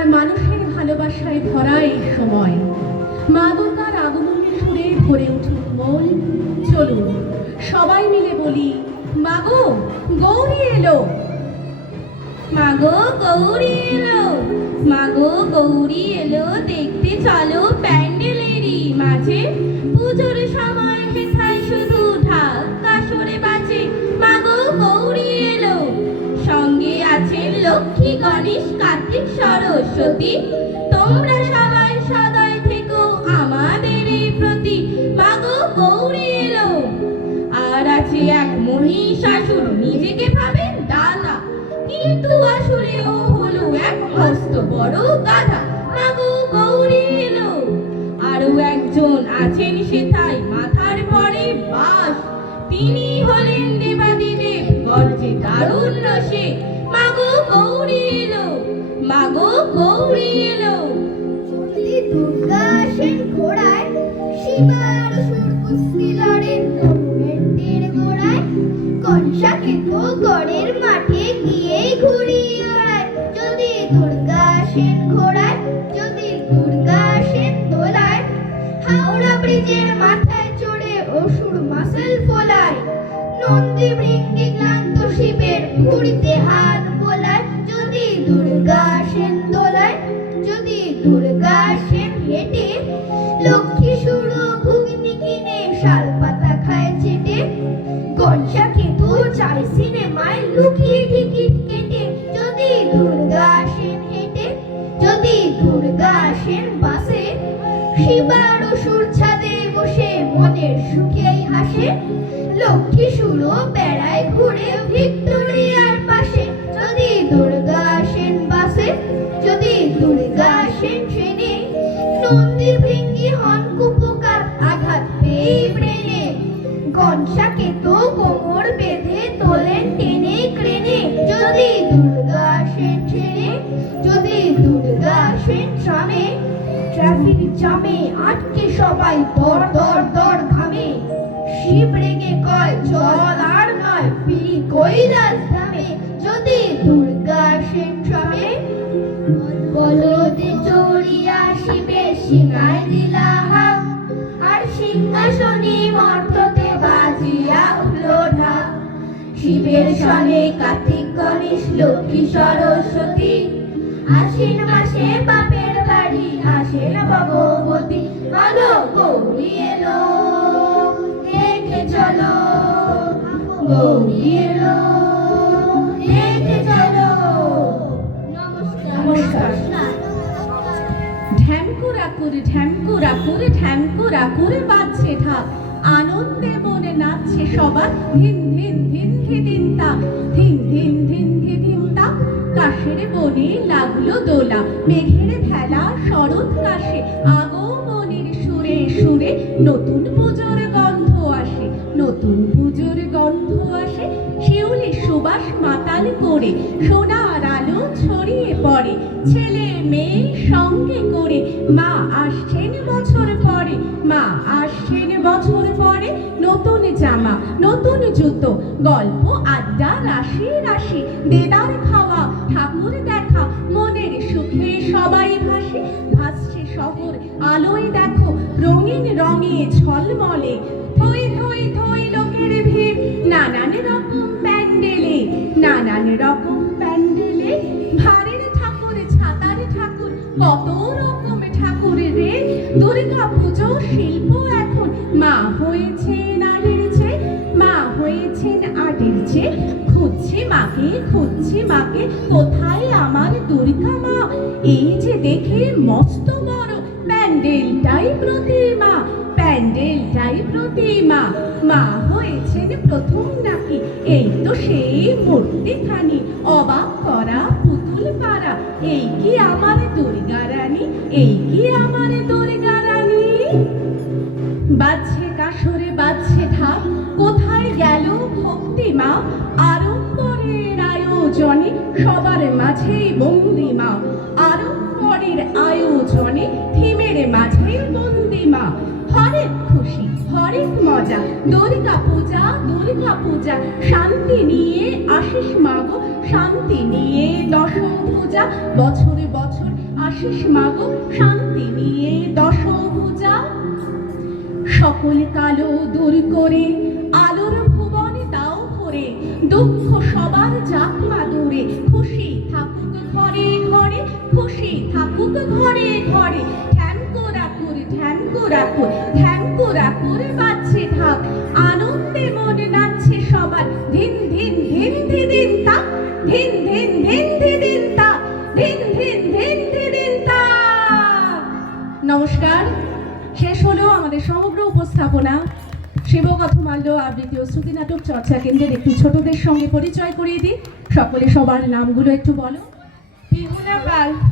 আর মানুষের ভালোবাসায় ভরা এই সময়। মা দুর্গার আগমনের সুরে ভরে উঠুন মন। চলুন, সবাই মিলে বলি মাগো গৌরী এলো। মাগো গৌরী এলো। মাগো গৌরী এলো। দেখতে চলো প্যান্ডেলেরই মাঝে। সরস্বতী তোমরা সবাই সদয় থেকো আমাদের এই প্রতি। মাগো গৌরী এলো। আর আছে এক মহিষাসুর, নিজেকে ভাবেন দাদা কিন্তু আসলে ও হলো এক মস্ত বড় গাধা। মাগো গৌরী এলো। আরও একজন আছেন সেথায়, মাথার পরে বাস। তিনি হলেন দেবাদিদেব গৌরী এলো। চলতি দুর্গা সেন ঘোড়ায়, শিবার সুর কুস্তি লড়েন মেন্টের গোড়ায় কনসাকে তো গড়ের মাঠে গিয়ে ঘুরি ওড়ায় যদি দুর্গা সেন ঘোড়ায়, যদি দুর্গা সেন দোলায়, হাওড়া ব্রিজের মাথায় চড়ে অসুর মাসেল ফোলায়। নন্দী ভৃঙ্গি ক্লান্ত শিবের ঘুরিতে হাত দুর্গা সেন হেঁটে, লক্ষ্মী সুরো ঘুগনি কিনে শাল পাতা খায় চেটে গনসাকে তো চাই সিনেমায় লুকিয়ে টিকিট কেটে। যদি দুর্গা সেন হেঁটে, যদি দুর্গা সেন বাসে, শিবার সুর ছাদে বসে মনের সুখেই হাসে। লক্ষ্মী সুরো বেড়ায় ঘুরে ট্রেনে নন্দী ভৃঙ্গি হন কুপোকার আঘাত পেয়ে ব্রেনে। গনসাকে তো কোমর বেঁধে তোলেন টেনে ক্রেনে। যদি দুর্গা সেন ট্রেনে যদি দুর্গা সেন ট্রামে ট্রাফিক জামে আটকে সবাই দর দর দর ঘামে। শিব রেগে কয়, জল আর নয়, ফিরি কৈলাস সিংহাসনে মর্ততে বাজিয়া উঠল ঢাক শিবের সনে কার্তিক গণেশ, লক্ষ্মী সরস্বতী। আশ্বিন মাসে বাপের বাড়ি ঢ্যামকুরাকুর ঢ্যামকুরাকুর ঢ্যামকুরাকুর বাজছে আনন্দে মনে নাচছে সবার। ধিন ধিন ধিন ধিন তা। ধিন ধিন ধিন ধিন তা। কাশের বনে লাগল দোলা। মেঘের ভেলা শরৎ কাশে। আগমনের সুরে সুরে নতুন পুজোর গন্ধ আসে। নতুন পুজোর গন্ধ আসে। শিউলি সুবাস মাতাল করে। আলো পড়ে ছেলে মেয়ে সঙ্গে করে। মা আসছেন বছর পরে। মা আসছেন বছর পরে। নতুন জামা, নতুন জুতো, গল্প, আড্ডা, রাশি রাশি। দেদার খাওয়া, ঠাকুর দেখা। মনের সুখে সবাই ভাসে। ভাসছে শহর, আলোয় দেখো। রঙিন রঙে ঝলমলে। থই থই থই লোকের ভিড়। নানান রকম প্যান্ডেলে, নানান রকম শিল্প এখন মা হয়েছেন আটের মা হয়েছেন আটের খুঁজছে মাকে খুঁজছে মাকে, কোথায় আমার দুর্গা মা? এই যে দেখে মস্ত বড় প্যান্ডেলটাই প্রতিমা প্যান্ডেলটাই প্রতিমা। মা হয়েছেন প্রথম নাকি, এই তো সেই মূর্তিখানি। অবাক করা পুতুল পাড়া, এই কি আমার দুর্গা রানী? এই কি আমার দুর্গা বাজছে কাসরে বাজছে ঢাক। কোথায় গেল ভক্তিমা আরম্বরের আয়োজনে সবার মাঝে বন্দিমা আরম্বরের আয়োজনে থিমের মাঝে বন্দিমা হরেক খুশি, হরেক মজা, দুর্গা পূজা দুর্গা পূজা। শান্তি নিয়ে আশিস মাগো, শান্তি নিয়ে দশম পূজা। বছরে বছর আশিস মাগো, শান্তি নিয়ে সকল কালো দূর করে আলোর ভুবনে দাও ভরে দুঃখ সবার যাক মা দূরে খুশি থাকুক ঘরে ঘরে খুশি থাকুক ঘরে ঘরে ঠ্যাঙ্কো রাখুর ঠ্যাঙ্কো রাখুর ঠ্যাঙ্কো রাখুর বাজছে ঢাক আনন্দে মনে নাচছে সবার ধিন ধিন ধিন ধি দিন তা ধিন ধিন ধিন ধি দিন তা ধিন ধিন ধিন ধি দিন তা নমস্কার শেষ হলো আমাদের সমগ্র উপস্থাপনা শিবকথমাল্য আবৃত্তি ও শ্রুতি নাটক চর্চা কেন্দ্রের একটু ছোটদের সঙ্গে পরিচয় করিয়ে দিই। সকলে সবার নামগুলো একটু বলো। বিহুলা পাল।